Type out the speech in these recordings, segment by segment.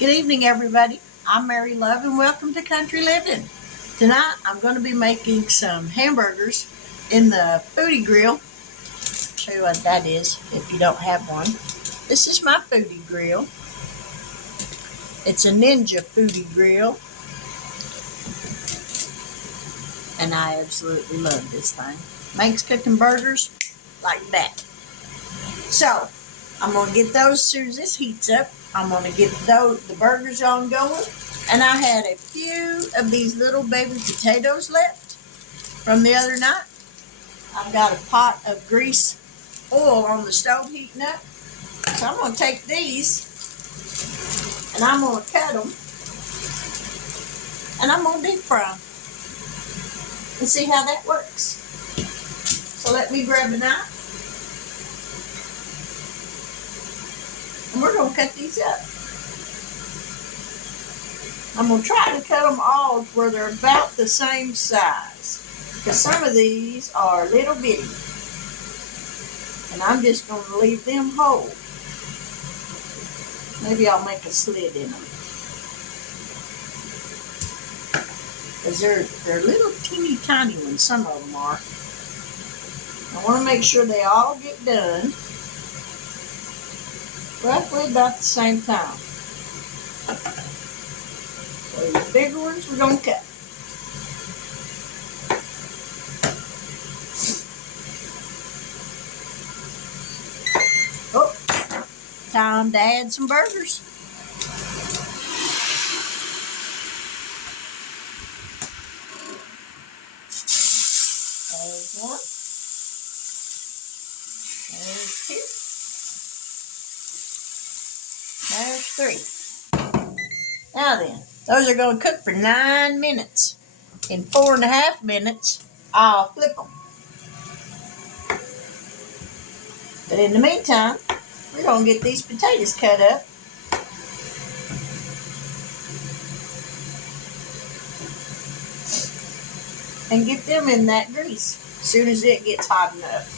Good evening, everybody. I'm Mary Love, and welcome to Country Living. Tonight, I'm going to be making some hamburgers in the Foodie Grill. I'll show you what that is if you don't have one. This is my Foodie Grill. It's a Ninja Foodie Grill, and I absolutely love this thing. Makes cooking burgers like that. So, I'm going to get those as soon as this heats up. I'm going to get the burgers on going. And I had a few of these little baby potatoes left from the other night. I've got a pot of grease oil on the stove heating up. So I'm going to take these and I'm going to cut them. And I'm going to deep fry them. And see how that works. So let me grab a knife. And we're going to cut these up. I'm going to try to cut them all to where they're about the same size. Because some of these are little bitty. And I'm just going to leave them whole. Maybe I'll make a slit in them. Because they're little teeny tiny ones, some of them are. I want to make sure they all get done roughly about the same time. So the bigger ones we're going to cut. Oh, time to add some burgers. There's one. There's two. There's three. Now then, those are going to cook for 9 minutes. In 4.5 minutes, I'll flip them. But in the meantime, we're going to get these potatoes cut up. And get them in that grease as soon as it gets hot enough.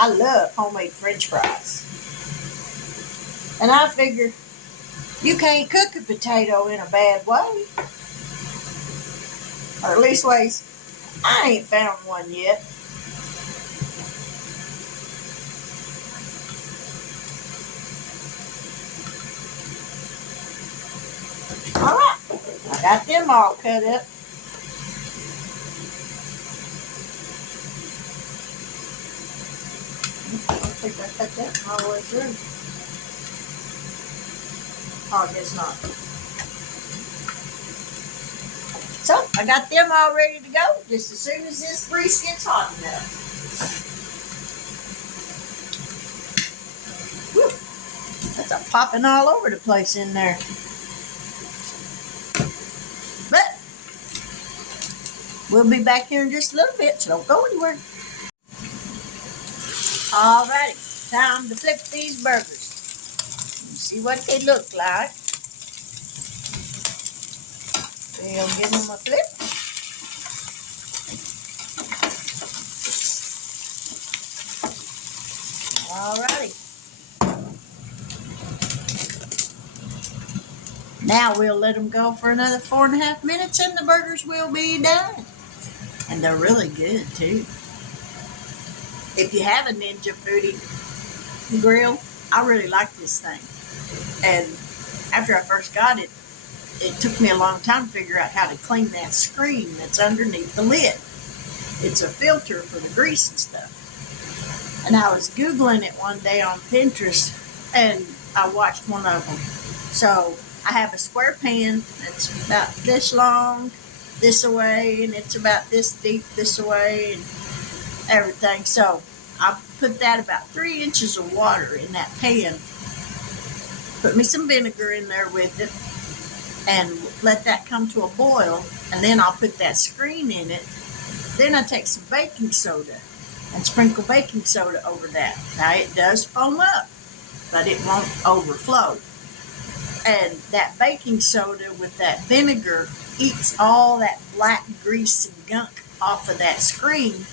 I love homemade French fries. And I figure you can't cook a potato in a bad way. Or at least ways I ain't found one yet. Alright, I got them all cut up. I think I cut that all the way through. Oh, I guess not. So, I got them all ready to go just as soon as this grease gets hot enough. Whew. That's a popping all over the place in there. But, we'll be back here in just a little bit, so don't go anywhere. Alrighty, time to flip these burgers. See what they look like. We'll give them a flip. Alrighty. Now we'll let them go for another 4.5 minutes and the burgers will be done. And they're really good too. If you have a Ninja Foodie Grill, I really like this thing. And after I first got it, it took me a long time to figure out how to clean that screen that's underneath the lid. It's a filter for the grease and stuff. And I was Googling it one day on Pinterest, and I watched one of them. So I have a square pan that's about this long, this away, and it's about this deep, this away, and everything. So I put that about 3 inches of water in that pan. Put me some vinegar in there with it and let that come to a boil. And then I'll put that screen in it. Then I take some baking soda and sprinkle baking soda over that. Now it does foam up, but it won't overflow. And that baking soda with that vinegar eats all that black grease and gunk off of that screen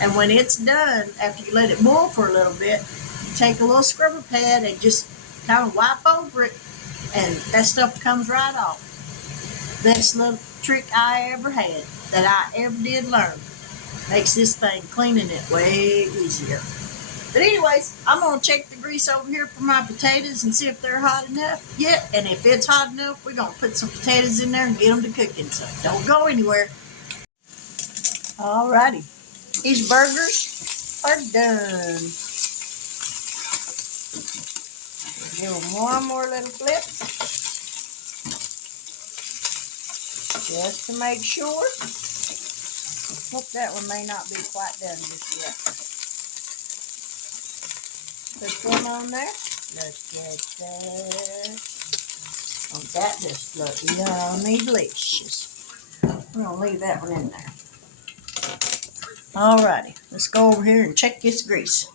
And when it's done, after you let it boil for a little bit, you take a little scrubber pad and just kind of wipe over it, and that stuff comes right off. Best little trick I ever had that I ever did learn. Makes this thing cleaning it way easier. But anyways, I'm going to check the grease over here for my potatoes and see if they're hot enough yet. And if it's hot enough, we're going to put some potatoes in there and get them to cooking. So don't go anywhere. Alrighty. These burgers are done. Give them one more little flip. Just to make sure. Hope that one may not be quite done just yet. Put them on there. Look at that. Oh, that just looks yummy delicious. We're going to leave that one in there. Alrighty, let's go over here and check this grease.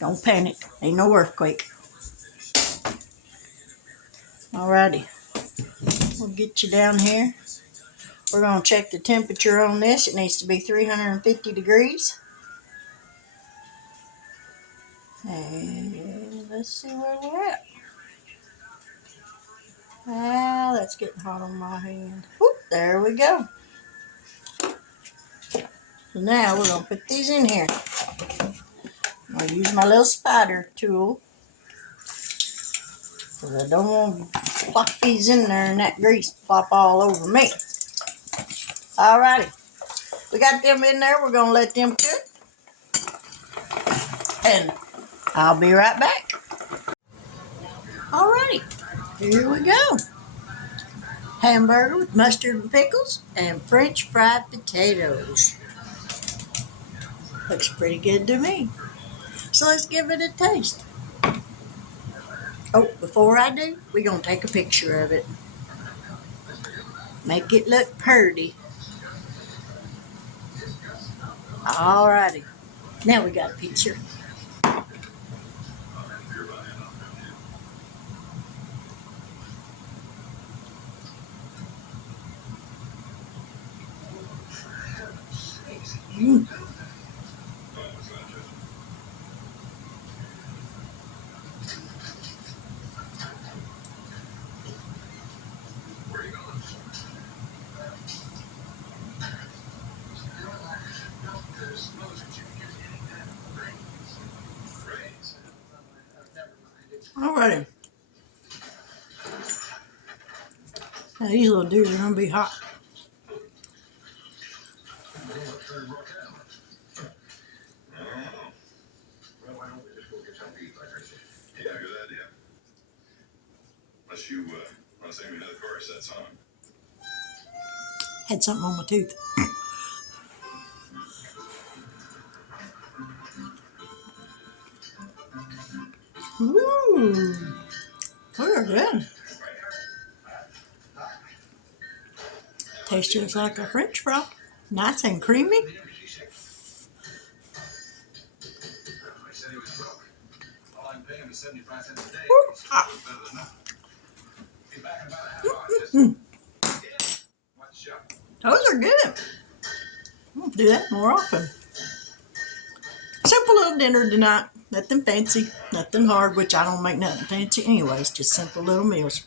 Don't panic, ain't no earthquake. Alrighty, we'll get you down here. We're going to check the temperature on this. It needs to be 350 degrees. And let's see where we're at. Ah, that's getting hot on my hand. Whoop, there we go. So now we're going to put these in here. I'll use my little spider tool, because I don't want to plop these in there and that grease plop all over me. Alrighty, we got them in there. We're going to let them cook, and I'll be right back. Alrighty, here we go. Hamburger with mustard and pickles and French fried potatoes. Looks pretty good to me. So let's give it a taste. Oh, before I do, we're going to take a picture of it. Make it look pretty. Alrighty. Now we got a picture. Mm. Alrighty. Now these little dudes are going to be hot. Yeah, good idea. Unless you want to sing me another chorus, that's on. Had something on my tooth. Ooh, they're good. Tastes just like a French fry. Nice and creamy. Those are good. We'll do that more often. Simple little dinner tonight. Nothing fancy, nothing hard, which I don't make nothing fancy anyways, just simple little meals.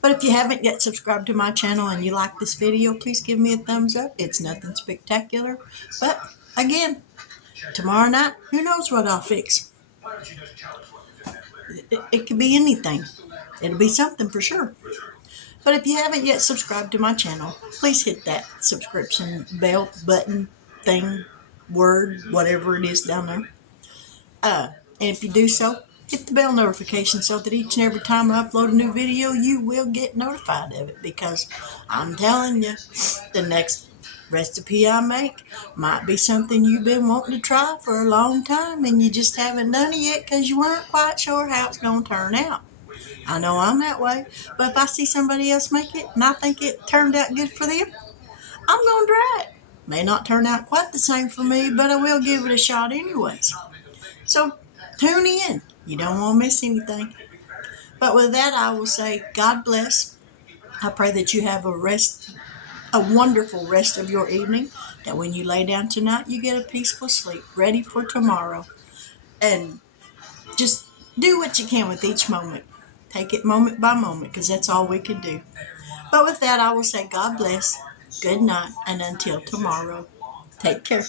But if you haven't yet subscribed to my channel and you like this video, please give me a thumbs up. It's nothing spectacular. But again, tomorrow night, who knows what I'll fix. It could be anything. It'll be something for sure. But if you haven't yet subscribed to my channel, please hit that subscription bell button thing, word, whatever it is down there. And if you do so, hit the bell notification so that each and every time I upload a new video, you will get notified of it. Because I'm telling you, the next recipe I make might be something you've been wanting to try for a long time and you just haven't done it yet because you weren't quite sure how it's going to turn out. I know I'm that way, but if I see somebody else make it and I think it turned out good for them, I'm going to try it. May not turn out quite the same for me, but I will give it a shot anyways. So tune in. You don't want to miss anything. But with that, I will say God bless. I pray that you have a wonderful rest of your evening. that when you lay down tonight, you get a peaceful sleep, ready for tomorrow. And just do what you can with each moment. Take it moment by moment, because that's all we can do. But with that, I will say God bless, good night, and until tomorrow, take care.